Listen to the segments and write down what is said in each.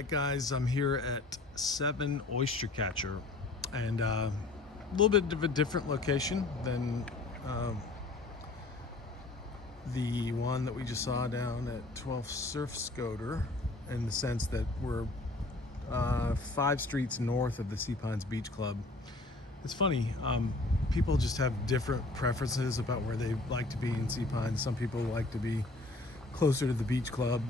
Alright guys, I'm here at 7 Oyster Catcher, and a little bit of a different location than the one that we just saw down at 12 Surf Scoter, in the sense that we're 5 streets north of the Sea Pines Beach Club. It's funny, people just have different preferences about where they like to be in Sea Pines. Some people like to be closer to the beach club,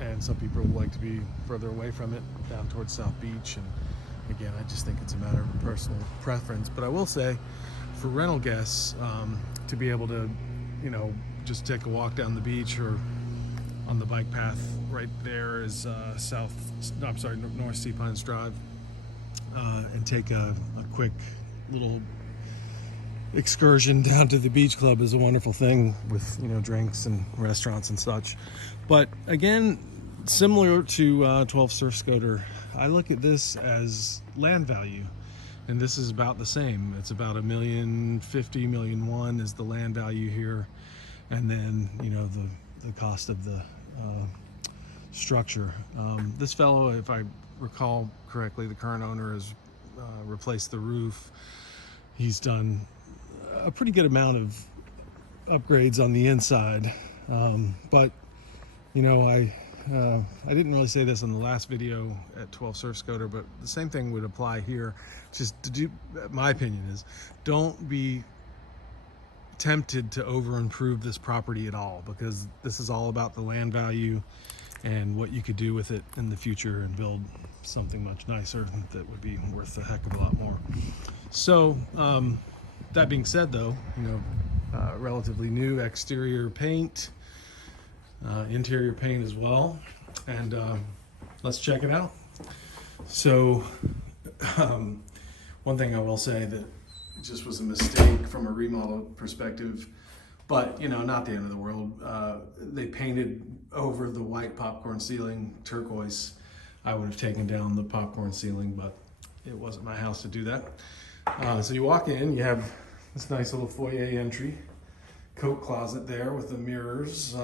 and some people like to be further away from it, down towards South Beach. And again, I just think it's a matter of personal preference. But I will say, for rental guests, to be able to, just take a walk down the beach or on the bike path right there is North Sea Pines Drive, and take a quick little excursion down to the beach club is a wonderful thing, with drinks and restaurants and such. But again, similar to 12 Surf Scoter, I look at this as land value, and this is about the same. It's about $1,050,000, $1,001,000 is the land value here, and then the cost of the structure. This fellow, if I recall correctly, the current owner has replaced the roof. He's done a pretty good amount of upgrades on the inside, but I didn't really say this in the last video at 12 Surf Scoter, but the same thing would apply here. Just to do, my opinion is, don't be tempted to over improve this property at all, because this is all about the land value and what you could do with it in the future and build something much nicer that would be worth a heck of a lot more. So that being said, though, relatively new exterior paint, interior paint as well, and let's check it out. So one thing I will say that just was a mistake from a remodel perspective, but not the end of the world. They painted over the white popcorn ceiling turquoise. I would have taken down the popcorn ceiling, but it wasn't my house to do that. So you walk in, you have this nice little foyer entry, coat closet there with the mirrors,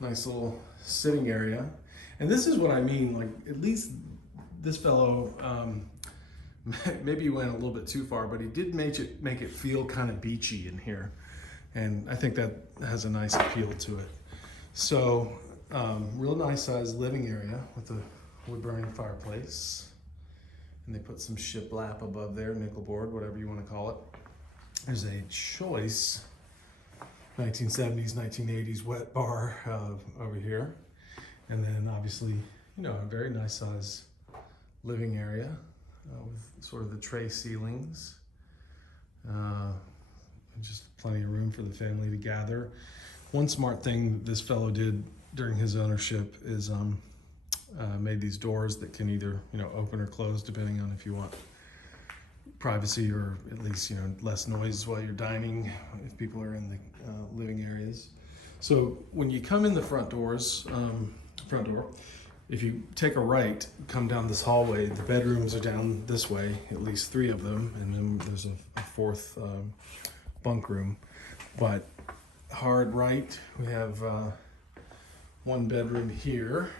nice little sitting area. And this is what I mean, like, at least this fellow, maybe he went a little bit too far, but he did make it feel kind of beachy in here. And I think that has a nice appeal to it. So, real nice sized living area with a wood burning fireplace. And they put some shiplap above there, nickel board, whatever you want to call it. There's a choice 1970s, 1980s wet bar over here. And then obviously, a very nice size living area with sort of the tray ceilings. Just plenty of room for the family to gather. One smart thing this fellow did during his ownership is made these doors that can either open or close, depending on if you want privacy or at least less noise while you're dining, if people are in the living areas. So when you come in the front door, if you take a right, come down this hallway, the bedrooms are down this way, at least 3 of them, and then there's a 4th bunk room. But hard right, we have 1 bedroom here.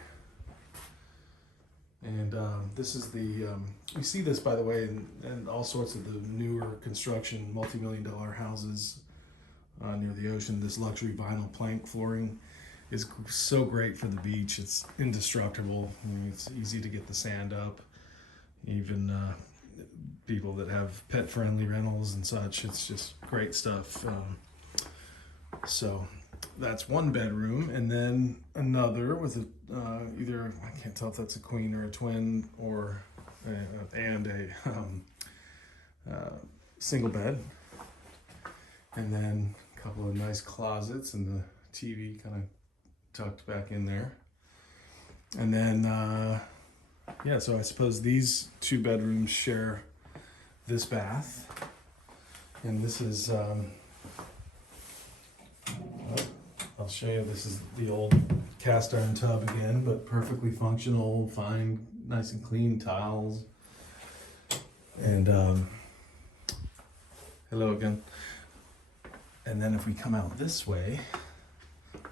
And this is the, you see this, by the way, in all sorts of the newer construction, multi-million-dollar houses near the ocean. This luxury vinyl plank flooring is so great for the beach. It's indestructible. It's easy to get the sand up. Even people that have pet-friendly rentals and such, it's just great stuff. So that's 1 bedroom, and then another with either, I can't tell if that's a queen or a twin, or a single bed, and then a couple of nice closets and the TV kind of tucked back in there. And then so I suppose these 2 bedrooms share this bath, and this is I'll show you, this is the old cast iron tub again, but perfectly functional, fine, nice and clean tiles. And hello again. And then if we come out this way,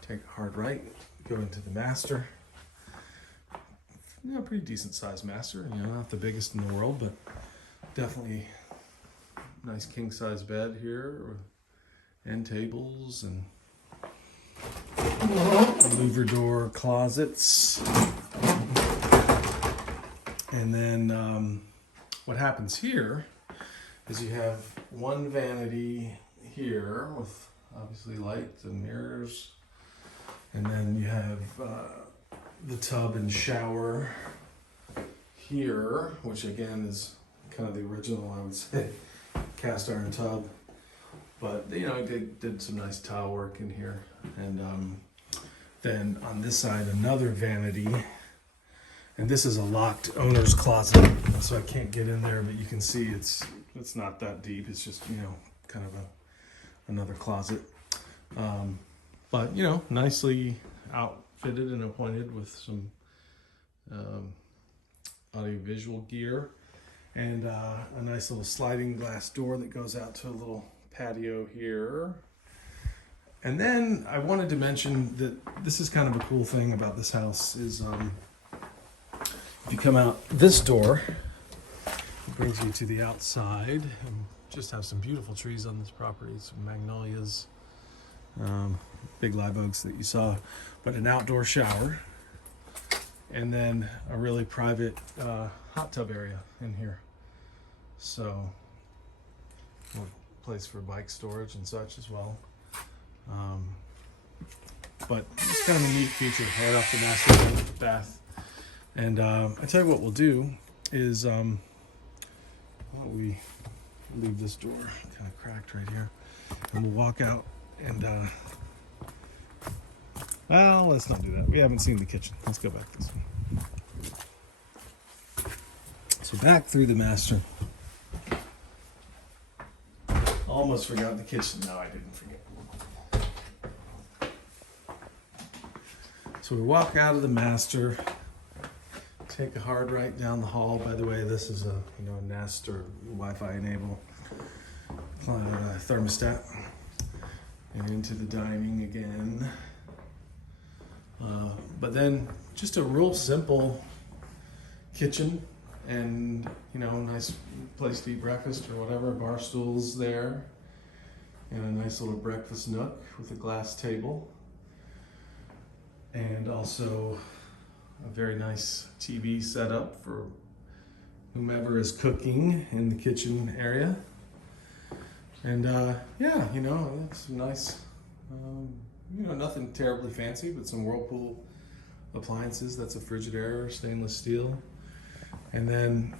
take a hard right, go into the master, pretty decent sized master. You know, not the biggest in the world, but definitely nice king size bed here, end tables, and louver door closets. And then what happens here is you have one vanity here with obviously lights and mirrors, and then you have the tub and shower here, which again is kind of the original, I would say, cast iron tub. But you know, they did some nice tile work in here. And then on this side, another vanity. And this is a locked owner's closet, so I can't get in there, but you can see it's not that deep. It's just, you know, kind of another closet. But, you know, nicely outfitted and appointed with some audio-visual gear. And a nice little sliding glass door that goes out to a little patio here. And then I wanted to mention that this is kind of a cool thing about this house is if you come out this door, it brings you to the outside and just have some beautiful trees on this property, some magnolias, big live oaks that you saw, but an outdoor shower, and then a really private hot tub area in here. So, a place for bike storage and such as well. But it's kind of a neat feature right off the master bath. And I tell you what we'll do is why don't we leave this door kind of cracked right here, and we'll walk out and well, let's not do that. We haven't seen the kitchen. Let's go back this way. So back through the master. Almost forgot the kitchen. No, I didn't forget. So we walk out of the master, take a hard right down the hall. By the way, this is a Nest or Wi-Fi enable thermostat, and into the dining again. But then just a real simple kitchen, and nice place to eat breakfast or whatever. Bar stools there, and a nice little breakfast nook with a glass table, and also a very nice TV setup for whomever is cooking in the kitchen area. And yeah, it's nice, nothing terribly fancy, but some Whirlpool appliances. That's a Frigidaire, stainless steel. And then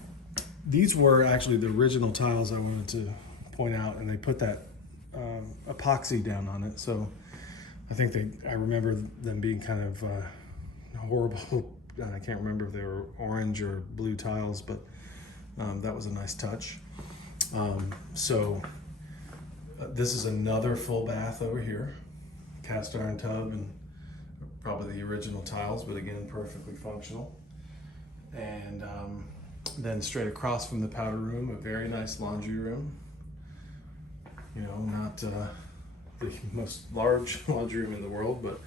these were actually the original tiles I wanted to point out, and they put that epoxy down on it. So I think I remember them being kind of horrible. I can't remember if they were orange or blue tiles, but that was a nice touch. So this is another full bath over here, cast iron tub and probably the original tiles, but again, perfectly functional. And then straight across from the powder room, a very nice laundry room. Not the most large laundry room in the world, but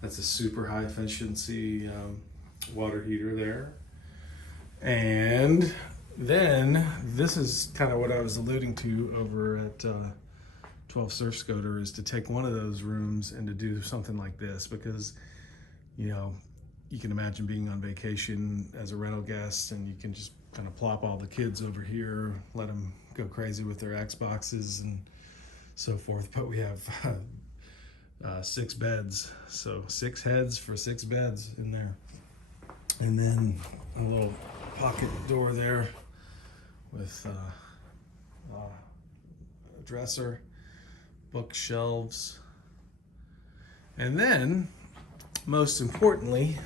that's a super high efficiency water heater there. And then this is kind of what I was alluding to over at 12 Surf Scooter, is to take one of those rooms and to do something like this, because you can imagine being on vacation as a rental guest, and you can just kind of plop all the kids over here, let them go crazy with their Xboxes and so forth. But we have 6 beds, so 6 heads for 6 beds in there. And then a little pocket door there with a dresser, bookshelves, and then most importantly,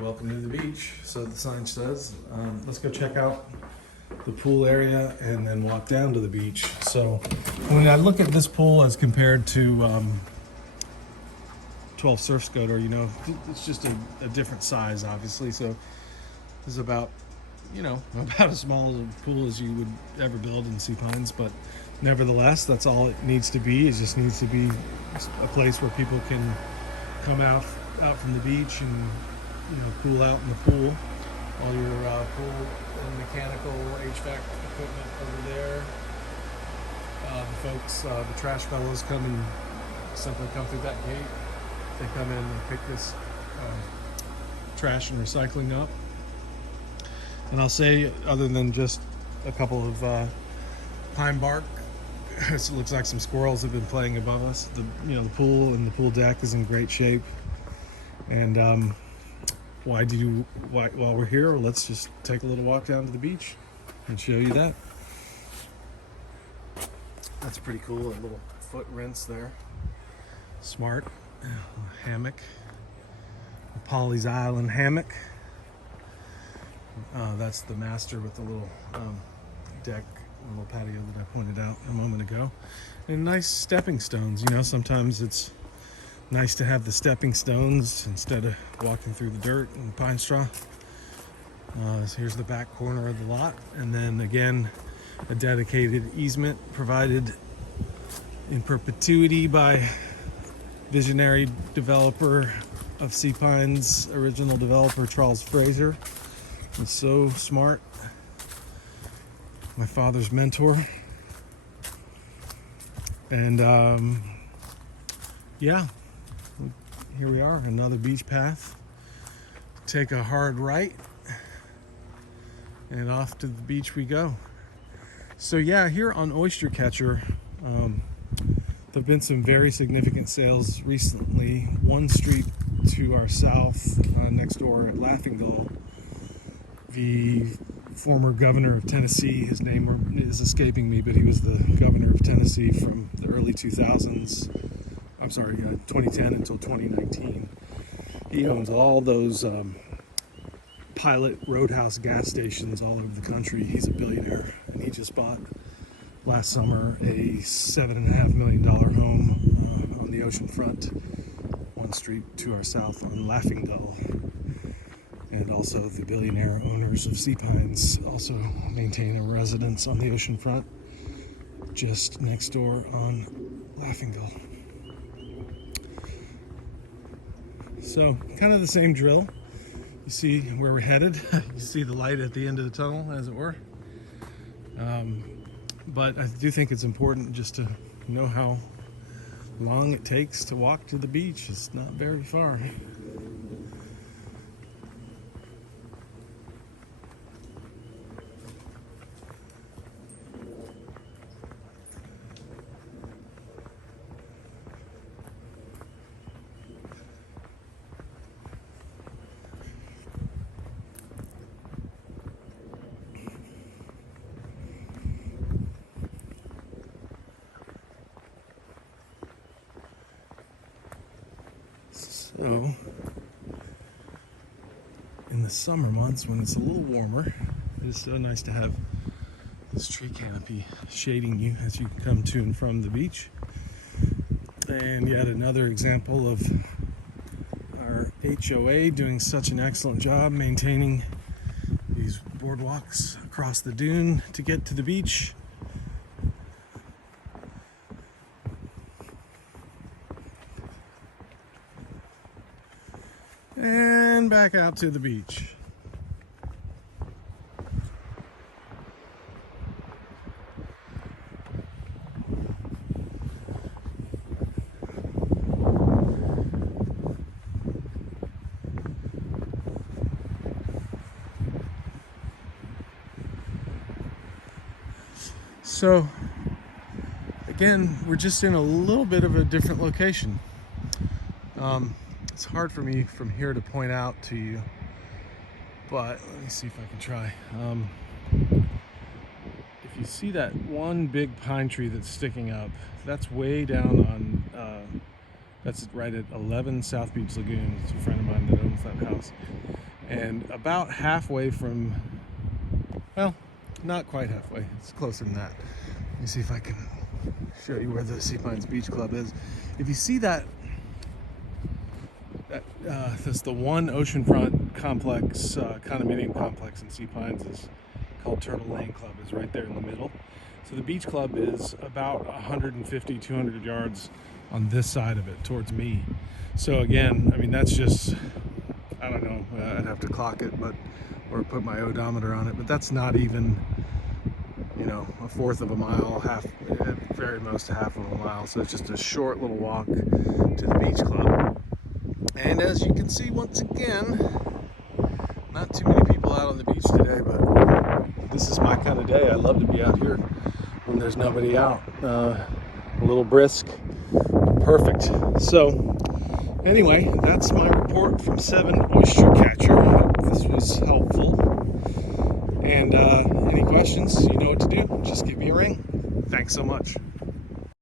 welcome to the beach, so the sign says. Let's go check out the pool area and then walk down to the beach. So when I look at this pool as compared to 12 Surf Scooter, it's just a different size, obviously. So this is about as small a pool as you would ever build in Sea Pines, but nevertheless, that's all it needs to be. It just needs to be a place where people can come out from the beach and cool out in the pool. All your pool and mechanical HVAC equipment over there. The folks, the trash fellows simply come through that gate. They come in and pick this trash and recycling up. And I'll say, other than just a couple of pine bark, it looks like some squirrels have been playing above us. The pool and the pool deck is in great shape. And while we're here, let's just take a little walk down to the beach and show you that. That's pretty cool. A little foot rinse there. Smart. A hammock. A Polly's Island hammock. That's the master with the little deck, little patio that I pointed out a moment ago. And nice stepping stones. Sometimes it's nice to have the stepping stones instead of walking through the dirt and pine straw. So here's the back corner of the lot. And then again, a dedicated easement provided in perpetuity by visionary developer of Sea Pines, original developer Charles Fraser. He's so smart. My father's mentor. And yeah, here we are, another beach path. Take a hard right and off to the beach we go. So yeah, here on Oyster Catcher, there have been some very significant sales recently. One street to our south, next door at Laughing Gull, the former governor of Tennessee, his name is escaping me, but he was the governor of Tennessee from the early 2000s, 2010 until 2019. He owns all those Pilot Roadhouse gas stations all over the country. He's a billionaire, and he just bought last summer a $7.5 million home on the ocean front, one street to our south on Laughing Gull. And also the billionaire owners of Sea Pines also maintain a residence on the ocean front just next door on Laughing Gull. So kind of the same drill. You see where we're headed. You see the light at the end of the tunnel, as it were. But I do think it's important just to know how long it takes to walk to the beach. It's not very far. So, in the summer months when it's a little warmer, it's so nice to have this tree canopy shading you as you come to and from the beach. And yet another example of our HOA doing such an excellent job maintaining these boardwalks across the dune to get to the beach. And back out to the beach. So again, we're just in a little bit of a different location. It's hard for me from here to point out to you, but let me see if I can try. If you see that one big pine tree that's sticking up, that's way down on, that's right at 11 South Beach Lagoon. It's a friend of mine that owns that house. And about halfway from, well, not quite halfway, it's closer than that. Let me see if I can show you where the Sea Pines Beach Club is. If you see that, that's the one oceanfront complex, condominium complex in Sea Pines is called Turtle Lane Club, is right there in the middle. So the beach club is about 150, 200 yards on this side of it towards me. So again, I mean, that's just I don't know, I'd have to clock it, but or put my odometer on it, but that's not even, you know, a fourth of a mile, half, at very most half of a mile. So it's just a short little walk to the beach club. And as you can see, once again, not too many people out on the beach today, but this is my kind of day. I love to be out here when there's nobody out. A little brisk, perfect. So anyway, that's my report from 7 Oyster Catcher. I hope this was helpful. And any questions, you know what to do. Just give me a ring. Thanks so much.